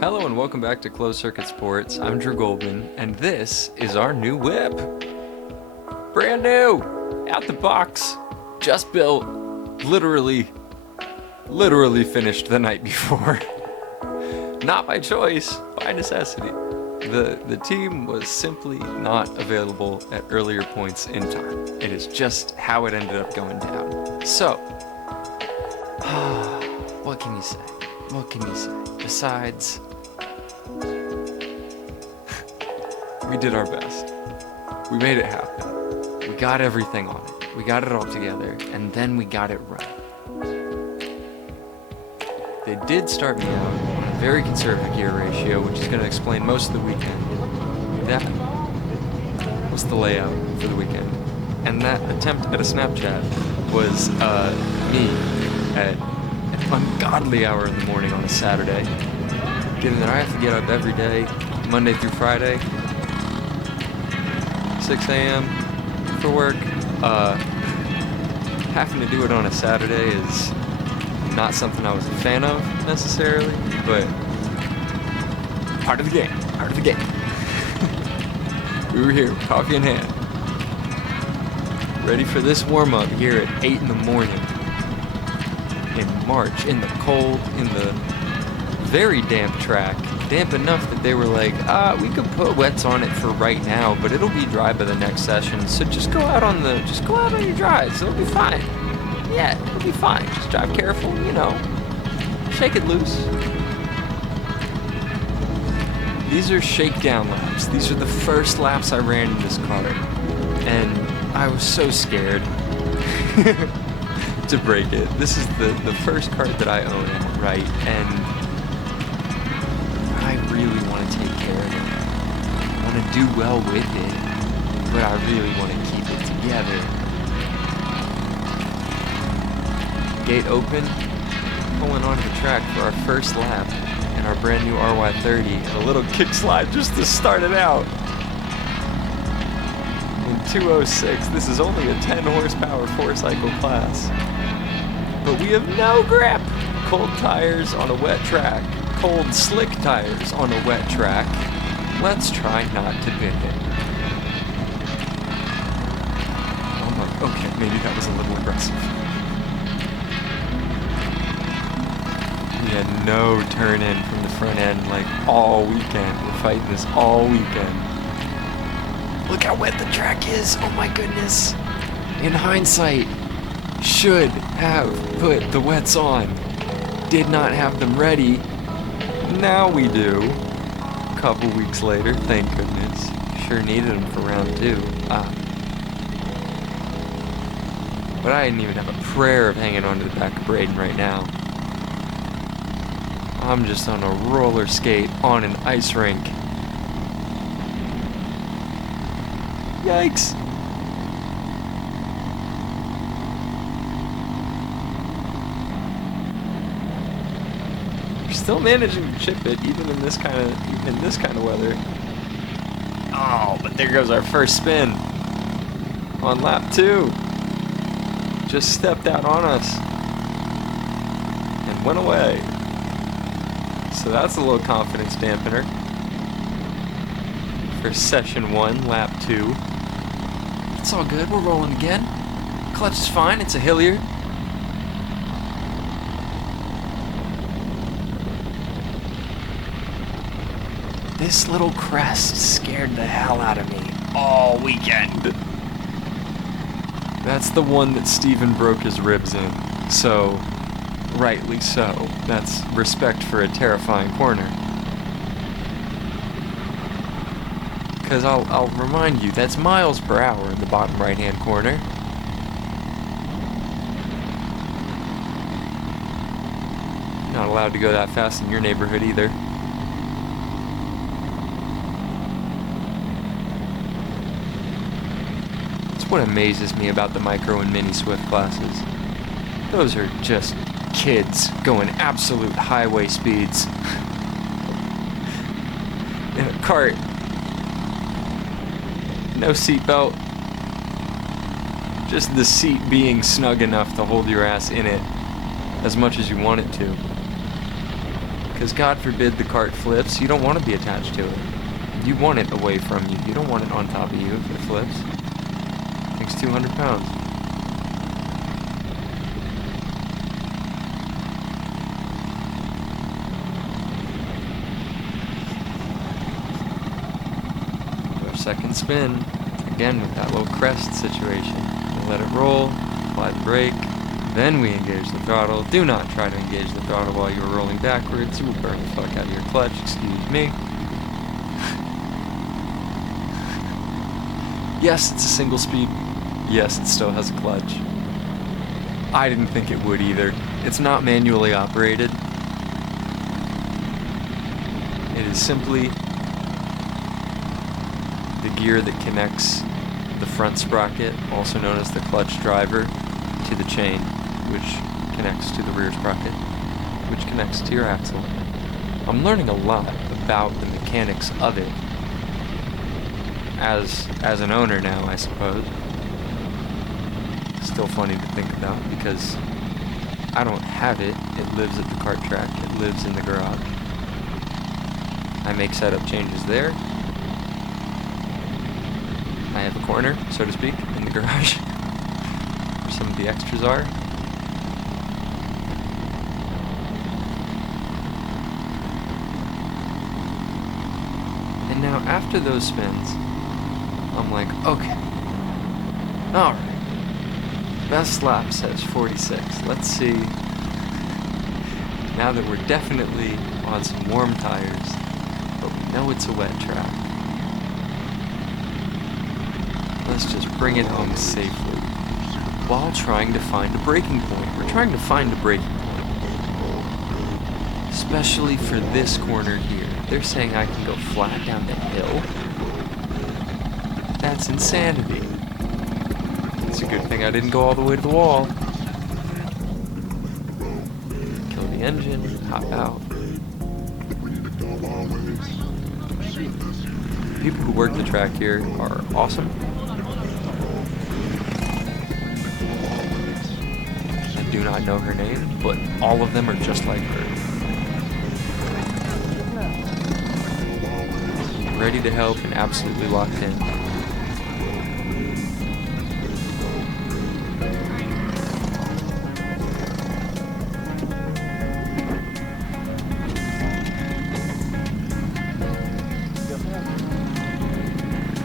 Hello and welcome back to Closed Circuit Sports. I'm Drew Goldman, and this is our new whip. Brand new, out the box, just built, literally finished the night before. Not by choice, by necessity. The team was simply not available at earlier points in time. It is just how it ended up going down. So, what can you say? What can you say? Besides, we did our best. We made it happen. We got everything on it. We got it all together, and then we got it right. They did start me out on a very conservative gear ratio, which is going to explain most of the weekend. That was the layout for the weekend. And that attempt at a Snapchat was me at an ungodly hour in the morning on a Saturday, given that I have to get up every day, Monday through Friday, 6 a.m. for work. Having to do it on a Saturday is not something I was a fan of necessarily, but part of the game, We were here, coffee in hand, ready for this warm-up here at 8 in the morning. In March, in the cold, in the very damp track, damp enough that they were like, we could put wets on it for right now, but it'll be dry by the next session, so just go out on your drives, it'll be fine. Yeah, it'll be fine, just drive careful, shake it loose. These are shakedown laps. These are the first laps I ran in this car, and I was so scared to break it. This is the first kart that I own outright, and I really want to take care of it. I want to do well with it, but I really want to keep it together. Gate open, pulling onto the track for our first lap in our brand new RY30, and a little kick slide just to start it out. In 206, this is only a 10 horsepower 4-cycle class. But we have no grip. Cold tires on a wet track. Cold slick tires on a wet track. Let's try not to bend it. Okay, maybe that was a little aggressive. We had no turn in from the front end like all weekend. We're fighting this all weekend. Look how wet the track is. Oh my goodness. In hindsight, should have put the wets on. Did not have them ready. Now we do. A couple weeks later, thank goodness. Sure needed them for round 2. But I didn't even have a prayer of hanging onto the back of Braden right now. I'm just on a roller skate on an ice rink. Yikes. Still managing to chip it even in this kind of weather. Oh, but there goes our first spin on lap 2. Just stepped out on us and went away. So that's a little confidence dampener for session 1, lap 2. It's all good, we're rolling again. Clutch is fine, it's a Hilliard. This little crest scared the hell out of me all weekend. That's the one that Steven broke his ribs in, so rightly so. That's respect for a terrifying corner. Because I'll remind you, that's miles per hour in the bottom right-hand corner. You're not allowed to go that fast in your neighborhood either. What amazes me about the micro and mini Swift classes. Those are just kids going absolute highway speeds in a cart. No seatbelt. Just the seat being snug enough to hold your ass in it as much as you want it to. Because God forbid the cart flips, you don't want to be attached to it. You want it away from you. You don't want it on top of you if it flips. I think it's 200 pounds. Our second spin, again with that little crest situation. We let it roll, apply the brake, then we engage the throttle. Do not try to engage the throttle while you're rolling backwards. You will burn the fuck out of your clutch, excuse me. Yes, it's a single speed. Yes, it still has a clutch. I didn't think it would either. It's not manually operated. It is simply the gear that connects the front sprocket, also known as the clutch driver, to the chain, which connects to the rear sprocket, which connects to your axle. I'm learning a lot about the mechanics of it as an owner now, I suppose. Still funny to think about because I don't have it. It lives at the kart track. It lives in the garage. I make setup changes there. I have a corner, so to speak, in the garage where some of the extras are. And now after those spins, I'm like, okay, alright. Best lap says 46. Let's see. Now that we're definitely on some warm tires, but we know it's a wet track, let's just bring it home safely while trying to find a braking point. We're trying to find a braking point, especially for this corner here. They're saying I can go flat down the hill. That's insanity. It's a good thing I didn't go all the way to the wall. Kill the engine, hop out. People who work the track here are awesome. I do not know her name, but all of them are just like her. Ready to help and absolutely locked in.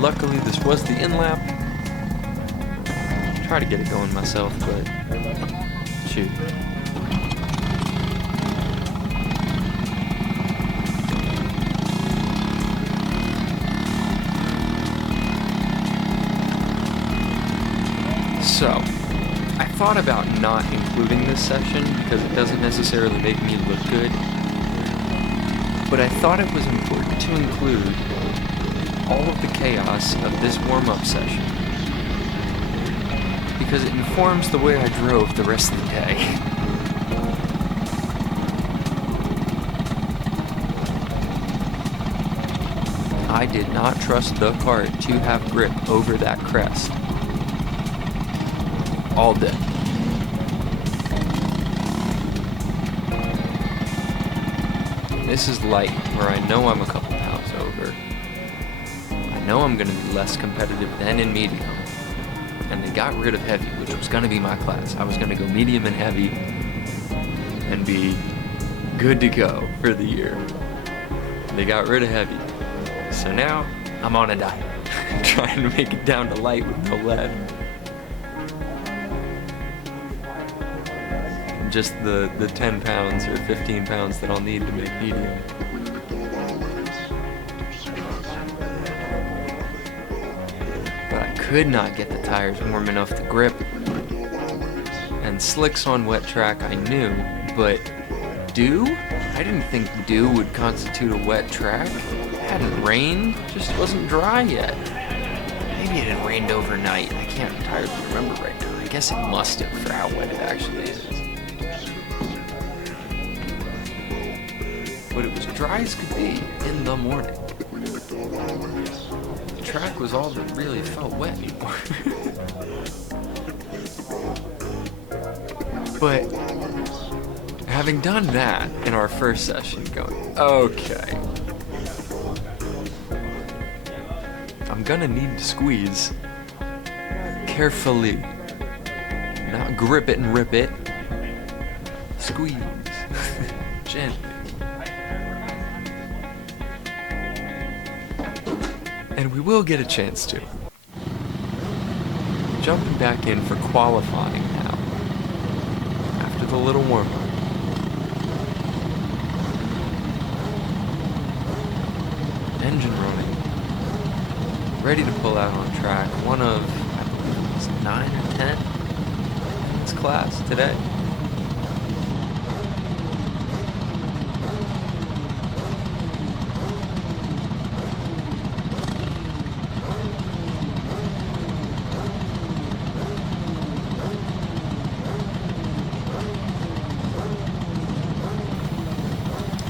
Luckily, this was the in-lap. Try to get it going myself, but shoot. So, I thought about not including this session because it doesn't necessarily make me look good, but I thought it was important to include all of the chaos of this warm-up session because it informs the way I drove the rest of the day. I did not trust the kart to have grip over that crest all day. This is light, where I know I'm a couple pounds over. I know I'm going to be less competitive than in medium. And they got rid of heavy, which was going to be my class. I was going to go medium and heavy and be good to go for the year. They got rid of heavy. So now I'm on a diet, trying to make it down to light with no lead. Just the 10 pounds or 15 pounds that I'll need to make medium. But I could not get the tires warm enough to grip. And slicks on wet track I knew, but dew? I didn't think dew would constitute a wet track. It hadn't rained, just wasn't dry yet. Maybe it had rained overnight. I can't entirely remember right now. I guess it must have for how wet it actually is. But it was dry as could be in the morning. The track was all that really felt wet anymore. But having done that in our first session, going, okay, I'm gonna need to squeeze carefully, not grip it and rip it, squeeze, gently. And we will get a chance to. Jumping back in for qualifying now, after the little warm-up. Engine running, ready to pull out on track. One of, I believe it was 9 or 10 in this class today.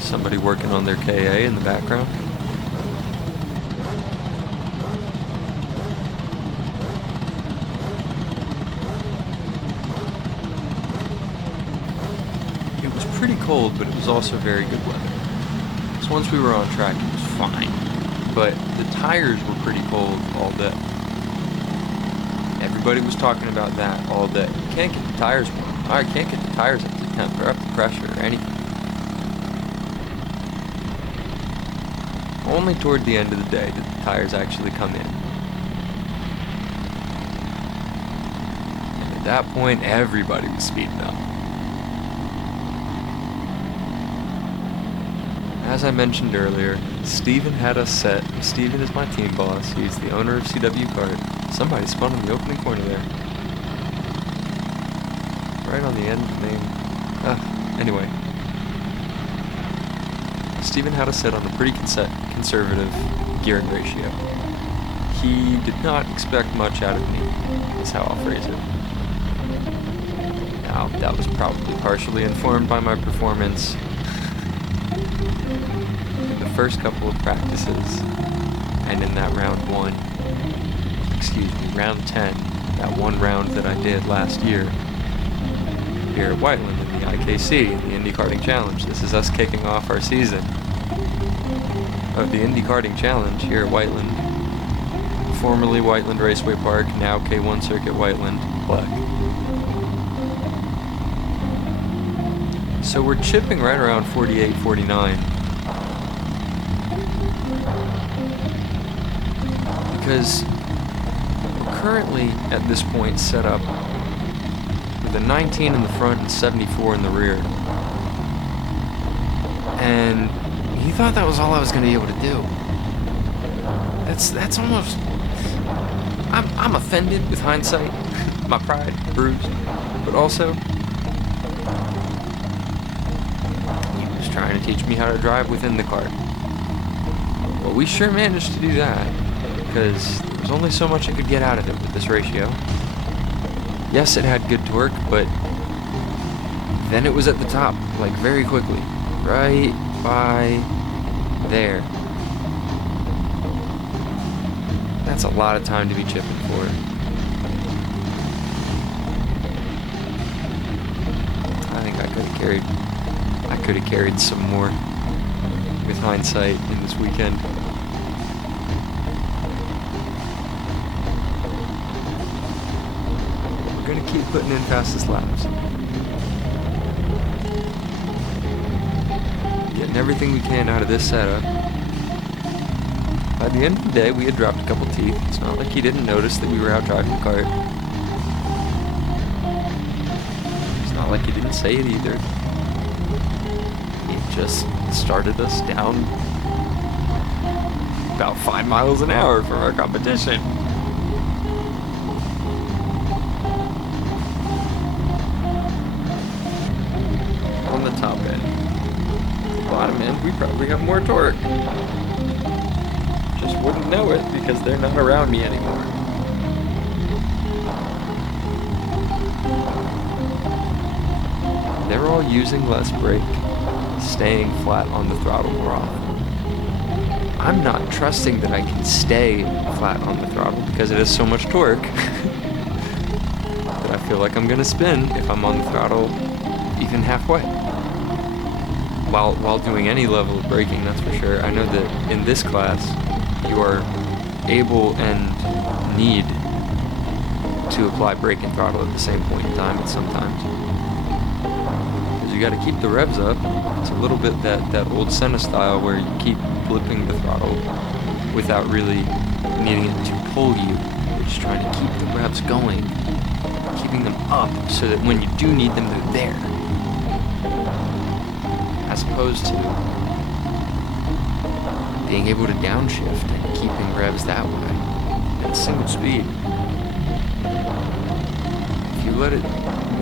Somebody working on their KA in the background. It was pretty cold, but it was also very good weather. So once we were on track, it was fine. But the tires were pretty cold all day. Everybody was talking about that all day. You can't get the tires warm. I can't get the tires up to temp or up to pressure or anything. Only toward the end of the day did the tires actually come in. And at that point, everybody was speeding up. As I mentioned earlier, Steven had us set. Steven is my team boss. He's the owner of CW Kart. Somebody spun in the opening corner there. Right on the end name. Anyway. Steven had us set on a pretty conservative gearing ratio. He did not expect much out of me, is how I'll phrase it. Now, that was probably partially informed by my performance in the first couple of practices, and in that round 10, that one round that I did last year here at Whiteland in the IKC, in the Indy Karting Challenge. This is us kicking off our season of the Indy Karting Challenge here at Whiteland, formerly Whiteland Raceway Park, now K1 Circuit Whiteland, Black. So we're chipping right around 48, 49. Because we're currently at this point set up with a 19 in the front and 74 in the rear. And he thought that was all I was going to be able to do. That's almost... I'm offended with hindsight. My pride bruised. But also, he was trying to teach me how to drive within the kart. Well, we sure managed to do that, because there was only so much I could get out of it with this ratio. Yes, it had good torque, but then it was at the top, like very quickly. Right by there. That's a lot of time to be chipping for. I think I could have carried some more with hindsight in this weekend. We're gonna keep putting in fastest laps. Getting everything we can out of this setup. By the end of the day, we had dropped a couple teeth. It's not like he didn't notice that we were out driving the kart. It's not like he didn't say it either. He just started us down about 5 miles an hour from our competition. On the top end. The bottom end, we probably have more torque. Just wouldn't know it because they're not around me anymore. They're all using less brake, staying flat on the throttle more often. I'm not trusting that I can stay flat on the throttle because it has so much torque that I feel like I'm gonna spin if I'm on the throttle even halfway. while doing any level of braking, that's for sure. I know that in this class, you are able and need to apply brake and throttle at the same point in time sometimes. Because you got to keep the revs up. It's a little bit that old Senna style where you keep flipping the throttle without really needing it to pull you. You're just trying to keep the revs going, keeping them up so that when you do need them, they're there. As opposed to being able to downshift and keeping revs that way at single speed. If you let it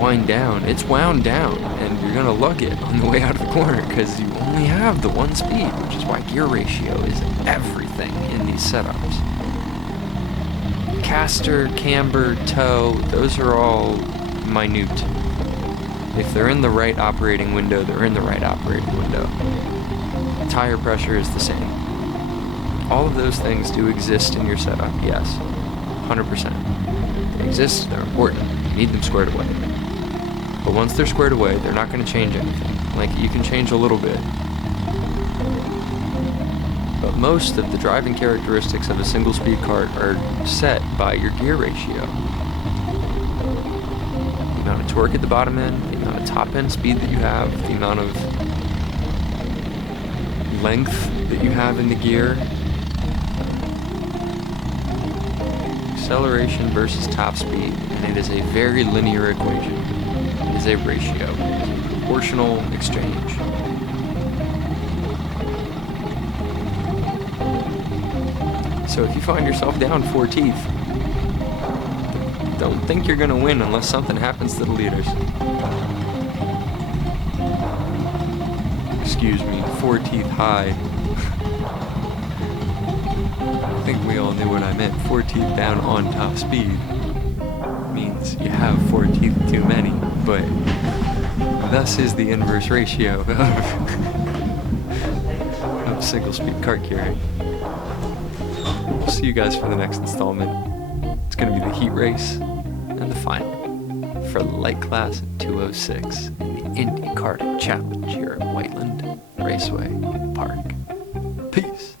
wind down, it's wound down, and you're gonna lug it on the way out of the corner because you only have the one speed, which is why gear ratio is everything in these setups. Caster, camber, toe, those are all minute. If they're in the right operating window, they're in the right operating window. Tire pressure is the same. All of those things do exist in your setup, yes, 100%. They exist, they're important, you need them squared away. But once they're squared away, they're not going to change anything. Like, you can change a little bit. But most of the driving characteristics of a single-speed kart are set by your gear ratio. The amount of torque at the bottom end, the amount of top-end speed that you have, the amount of length that you have in the gear, acceleration versus top speed, and it is a very linear equation. It is a ratio. It is a proportional exchange. So if you find yourself down 4 teeth, don't think you're gonna win unless something happens to the leaders. Excuse me, 4 teeth high. I think we all knew what I meant. 4 teeth down on top speed means you have 4 teeth too many, but thus is the inverse ratio of single speed kart gearing. We'll see you guys for the next installment. It's going to be the heat race and the final for the light class 206 in the Indy Karting Challenge here at Whiteland Raceway Park. Peace.